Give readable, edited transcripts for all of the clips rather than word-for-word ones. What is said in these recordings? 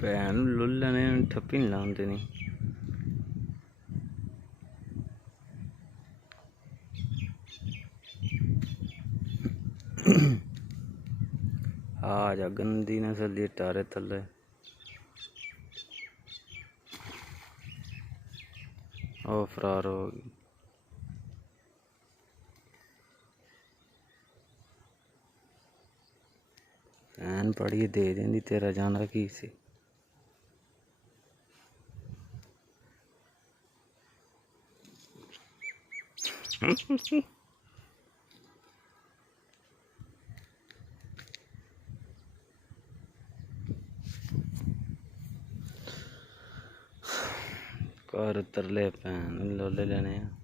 भैन लुल्ला ने ठप्पी नहीं लाने देनी। आ जा गंदी नस्ल दी टारे थले ओ फरार हो गई। भैन पढ़िए दे देंदी, तेरा जानवर की सी। कर तरले भैन लोले लेने हैं।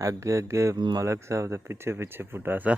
अगे अगे मलक साहब दे पिछे पिछे पुटा सा।